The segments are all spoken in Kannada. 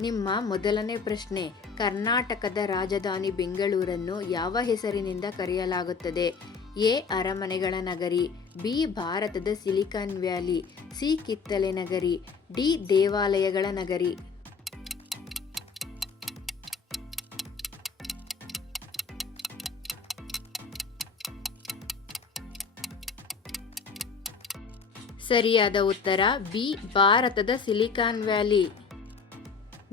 ನಿಮ್ಮ ಮೊದಲನೇ ಪ್ರಶ್ನೆ, ಕರ್ನಾಟಕದ ರಾಜಧಾನಿ ಬೆಂಗಳೂರನ್ನು ಯಾವ ಹೆಸರಿನಿಂದ ಕರೆಯಲಾಗುತ್ತದೆ? ಎ. ಅರಮನೆಗಳ ನಗರಿ, ಬಿ. ಭಾರತದ ಸಿಲಿಕಾನ್ ವ್ಯಾಲಿ, ಸಿ. ಕಿತ್ತಳೆ ನಗರಿ, ಡಿ. ದೇವಾಲಯಗಳ ನಗರಿ. ಸರಿಯಾದ ಉತ್ತರ ಬಿ. ಭಾರತದ ಸಿಲಿಕಾನ್ ವ್ಯಾಲಿ.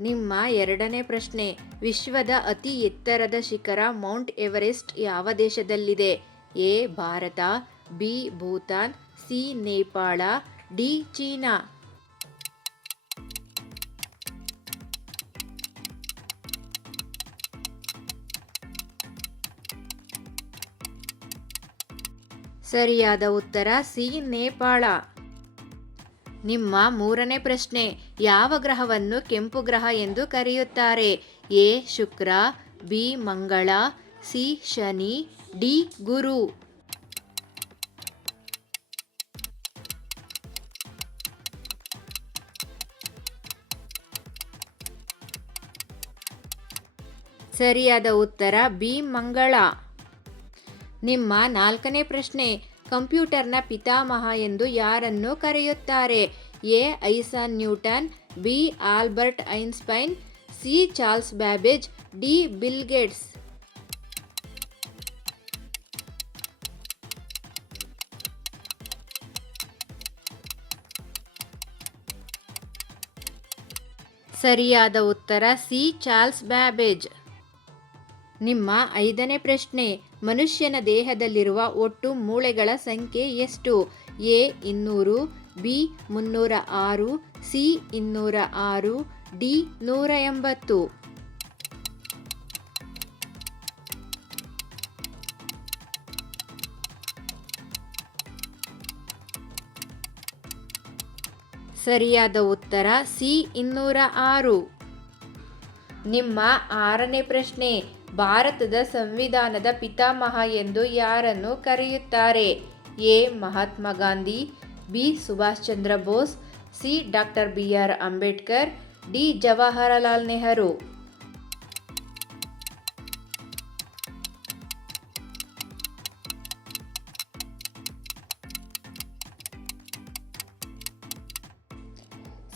ನಿಮ್ಮ ಎರಡನೇ ಪ್ರಶ್ನೆ, ವಿಶ್ವದ ಅತಿ ಎತ್ತರದ ಶಿಖರ ಮೌಂಟ್ ಎವರೆಸ್ಟ್ ಯಾವ ದೇಶದಲ್ಲಿದೆ? A. Bharat, B. Bhutan, C. Nepal, D. China. ಸರಿಯಾದ ಉತ್ತರ ಸಿ. ನೇಪಾಳ. ನಿಮ್ಮ ಮೂರನೇ ಪ್ರಶ್ನೆ, ಯಾವ ಗ್ರಹವನ್ನು ಕೆಂಪು ಗ್ರಹ ಎಂದು ಕರೆಯುತ್ತಾರೆ? ಎ. Shukra, B. ಮಂಗಳ, ಸಿ. ಶನಿ, ಡಿ. ಗುರು. ಸರಿಯಾದ ಉತ್ತರ ಬಿ. ಮಂಗಳ. ನಿಮ್ಮ ನಾಲ್ಕನೇ ಪ್ರಶ್ನೆ, ಕಂಪ್ಯೂಟರ್ನ ಪಿತಾಮಹ ಎಂದು ಯಾರನ್ನು ಕರೆಯುತ್ತಾರೆ? A. Isaac Newton, B. Albert Einstein, C. Charles Babbage, D. Bill Gates. ಸರಿಯಾದ ಉತ್ತರ ಸಿ. Charles Babbage. ನಿಮ್ಮ ಐದನೇ ಪ್ರಶ್ನೆ, ಮನುಷ್ಯನ ದೇಹದಲ್ಲಿರುವ ಒಟ್ಟು ಮೂಳೆಗಳ ಸಂಖ್ಯೆ ಎಷ್ಟು? ಎ. 200, ಬಿ. 306, ಸಿ. 206, ಡಿ. 180. ಸರಿಯಾದ ಉತ್ತರ ಸಿ. 206. ನಿಮ್ಮ ಆರನೇ ಪ್ರಶ್ನೆ, ಭಾರತದ ಸಂವಿಧಾನದ ಪಿತಾಮಹ ಎಂದು ಯಾರನ್ನು ಕರೆಯುತ್ತಾರೆ? A. Mahatma Gandhi, B. Subhash Chandra Bose, C. Doctor B R. Ambedkar, D. Jawaharlal Nehru.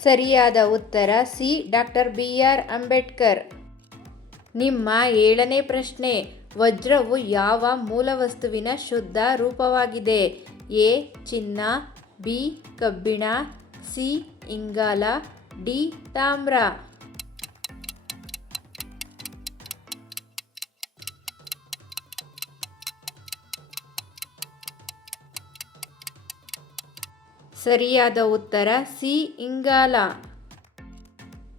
ಸರಿಯಾದ ಉತ್ತರ ಸಿ. Doctor B R. ಅಂಬೇಡ್ಕರ್. ನಿಮ್ಮ ಏಳನೇ ಪ್ರಶ್ನೆ, ವಜ್ರವು ಯಾವ ಮೂಲವಸ್ತುವಿನ ಶುದ್ಧ ರೂಪವಾಗಿದೆ? ಎ. ಚಿನ್ನ, ಬಿ. ಕಬ್ಬಿಣ, ಸಿ. ಇಂಗಾಲ, ಡಿ. ತಾಮ್ರ. ಸರಿಯಾದ ಉತ್ತರ ಸಿ. ಇಂಗಾಲ.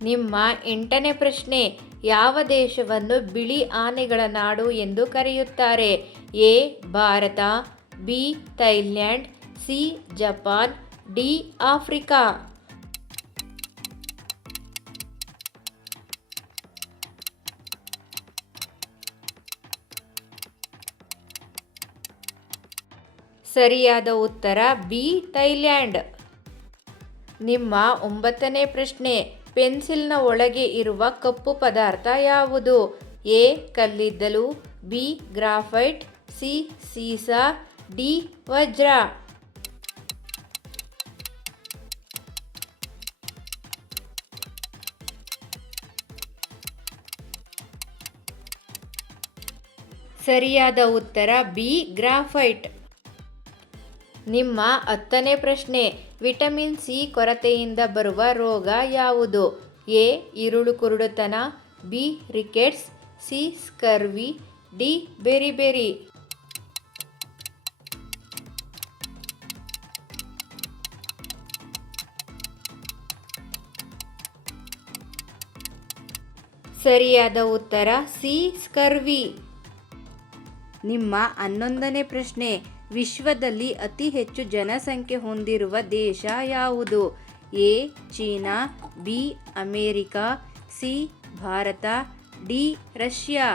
ನಿಮ್ಮ ಎಂಟನೇ ಪ್ರಶ್ನೆ, ಯಾವ ದೇಶವನ್ನು ಬಿಳಿ ಆನೆಗಳ ನಾಡು ಎಂದು ಕರೆಯುತ್ತಾರೆ? A. Bharat, B. Thailand, C. Japan, D. Africa. ಸರಿಯಾದ ಉತ್ತರ ಬಿ. ಥೈಲ್ಯಾಂಡ್. ನಿಮ್ಮ ಒಂಬತ್ತನೇ ಪ್ರಶ್ನೆ, ಪೆನ್ಸಿಲ್ನ ಒಳಗೆ ಇರುವ ಕಪ್ಪು ಪದಾರ್ಥ ಯಾವುದು? ಎ. ಕಲ್ಲಿದ್ದಲು, ಬಿ. Graphite, C. ಸೀಸ, ಡಿ. ವಜ್ರ. ಸರಿಯಾದ ಉತ್ತರ ಬಿ. ಗ್ರಾಫೈಟ್. ನಿಮ್ಮ ಹತ್ತನೇ ಪ್ರಶ್ನೆ, ವಿಟಮಿನ್ ಸಿ ಕೊರತೆಯಿಂದ ಬರುವ ರೋಗ ಯಾವುದು? ಎ. ಇರುಳು ಕುರುಡುತನ, B. Rickets, C. Scurvy, D. Beriberi. ಸರಿಯಾದ ಉತ್ತರ ಸಿ. ಸ್ಕರ್ವಿ. ನಿಮ್ಮ 11ನೇ ಪ್ರಶ್ನೆ, ವಿಶ್ವದಲ್ಲಿ ಅತಿ ಹೆಚ್ಚು ಜನಸಂಖ್ಯೆ ಹೊಂದಿರುವ ದೇಶ ಯಾವುದು? A. China, B. America, C. Bharat, D. Russia.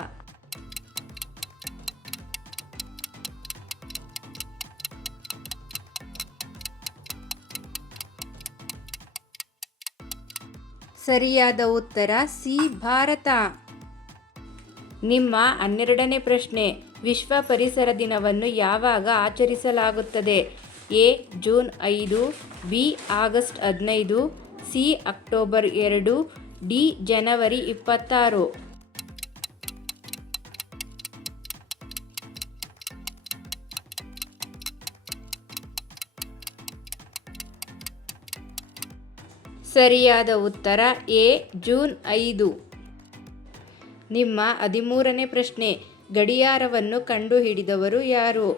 ಸರಿಯಾದ ಉತ್ತರ ಸಿ ಭಾರತ. ನಿಮ್ಮ 12ನೇ ಪ್ರಶ್ನೆ, ವಿಶ್ವ ಪರಿಸರ ದಿನವನ್ನು ಯಾವಾಗ ಆಚರಿಸಲಾಗುತ್ತದೆ? A June 5, B August 15, C October 2, D ಜನವರಿ 26. ಸರಿಯಾದ ಉತ್ತರ ಎ ಜೂನ್ 5. ನಿಮ್ಮ 13ನೇ ಪ್ರಶ್ನೆ, ಗಡಿಯಾರವನ್ನು ಕಂಡುಹಿಡಿದವರು ಯಾರು?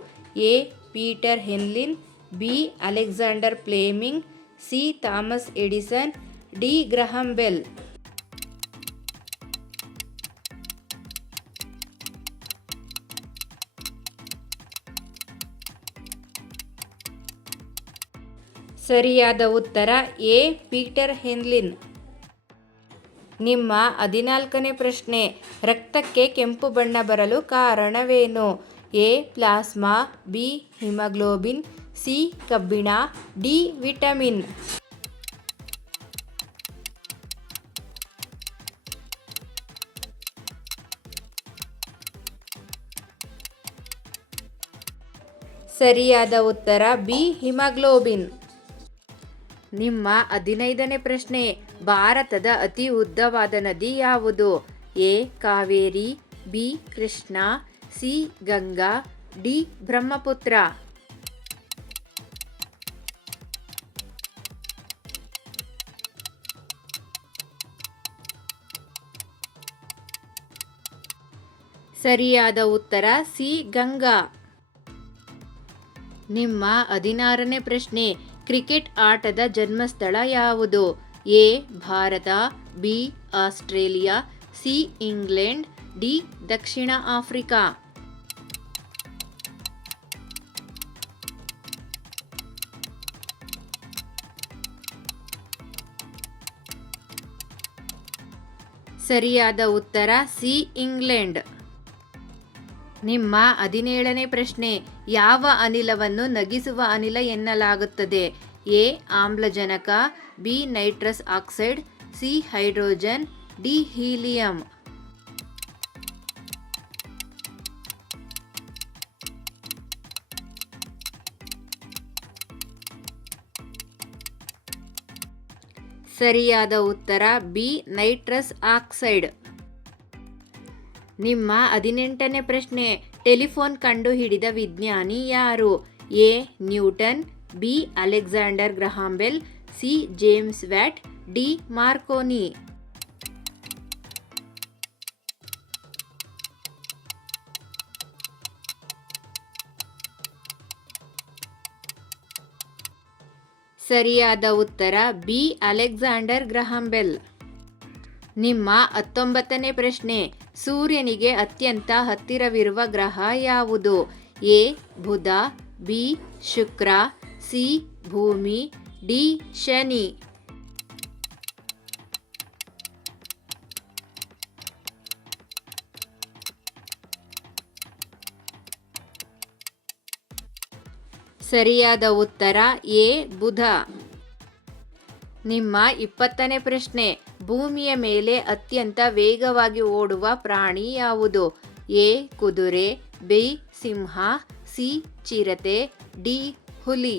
A Peter Henlein, B Alexander Fleming, C Thomas Edison, D Graham Bell. ಸರಿಯಾದ ಉತ್ತರ ಎ ಪೀಟರ್ ಹೆನ್ಲಿನ್. ನಿಮ್ಮ 14ನೇ ಪ್ರಶ್ನೆ, ರಕ್ತಕ್ಕೆ ಕೆಂಪು ಬಣ್ಣ ಬರಲು ಕಾರಣವೇನು? A plasma, B haemoglobin, C ಕಬ್ಬಿಣ, ಡಿ ವಿಟಮಿನ್. ಸರಿಯಾದ ಉತ್ತರ ಬಿ ಹಿಮೋಗ್ಲೋಬಿನ್. ನಿಮ್ಮ 15ನೇ ಪ್ರಶ್ನೆ, ಭಾರತದ ಅತಿ ಉದ್ದವಾದ ನದಿ ಯಾವುದು? A Kaveri, B Krishna, C Ganga, D Brahmaputra. ಸರಿಯಾದ ಉತ್ತರ ಸಿ ಗಂಗಾ. ನಿಮ್ಮ 16ನೇ ಪ್ರಶ್ನೆ, ಕ್ರಿಕೆಟ್ ಆಟದ ಜನ್ಮಸ್ಥಳ ಯಾವುದು? A Bharat, B Australia, C England, D Dakshina Africa. ಸರಿಯಾದ ಉತ್ತರ ಸಿ ಇಂಗ್ಲೆಂಡ್. ನಿಮ್ಮ 17ನೇ ಪ್ರಶ್ನೆ, ಯಾವ ಅನಿಲವನ್ನು ನಗಿಸುವ ಅನಿಲ ಎನ್ನಲಾಗುತ್ತದೆ? ಎ ಆಮ್ಲಜನಕ, B nitrous oxide, C hydrogen, D helium. ಸರಿಯಾದ ಉತ್ತರ ಬಿ ನೈಟ್ರಸ್ ಆಕ್ಸೈಡ್. ನಿಮ್ಮ 18ನೇ ಪ್ರಶ್ನೆ, ಟೆಲಿಫೋನ್ ಕಂಡುಹಿಡಿದ ವಿಜ್ಞಾನಿ ಯಾರು? A Newton, B Alexander Graham bell, C James watt, D Marconi. ಸರಿಯಾದ ಉತ್ತರ ಬಿ ಅಲೆಕ್ಸಾಂಡರ್ ಗ್ರಹಾಂ ಬೆಲ್. ನಿಮ್ಮ 19ನೇ ಪ್ರಶ್ನೆ, ಸೂರ್ಯನಿಗೆ ಅತ್ಯಂತ ಹತ್ತಿರವಿರುವ ಗ್ರಹ ಯಾವುದು? ಎ ಬುಧ, ಬಿ ಶುಕ್ರ, ಸಿ ಭೂಮಿ, ಡಿ ಶನಿ. ಸರಿಯಾದ ಉತ್ತರ ಎ ಬುಧ. ನಿಮ್ಮ 20ನೇ ಪ್ರಶ್ನೆ, ಭೂಮಿಯ ಮೇಲೆ ಅತ್ಯಂತ ವೇಗವಾಗಿ ಓಡುವ ಪ್ರಾಣಿ ಯಾವುದು? ಎ ಕುದುರೆ, ಬಿ ಸಿಂಹ, ಸಿ ಚಿರತೆ, ಡಿ ಹುಲಿ.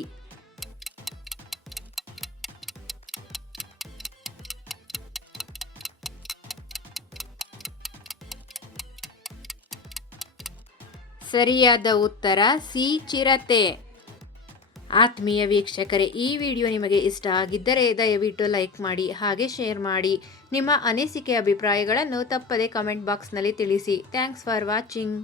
ಸರಿಯಾದ ಉತ್ತರ ಸಿ ಚಿರತೆ. ಆತ್ಮೀಯ ವೀಕ್ಷಕರೇ, ಈ ವಿಡಿಯೋ ನಿಮಗೆ ಇಷ್ಟ ಆಗಿದ್ದರೆ ದಯವಿಟ್ಟು ಲೈಕ್ ಮಾಡಿ, ಹಾಗೆ ಶೇರ್ ಮಾಡಿ. ನಿಮ್ಮ ಅನಿಸಿಕೆ ಅಭಿಪ್ರಾಯಗಳನ್ನು ತಪ್ಪದೆ ಕಮೆಂಟ್ ಬಾಕ್ಸ್ನಲ್ಲಿ ತಿಳಿಸಿ. Thanks for watching.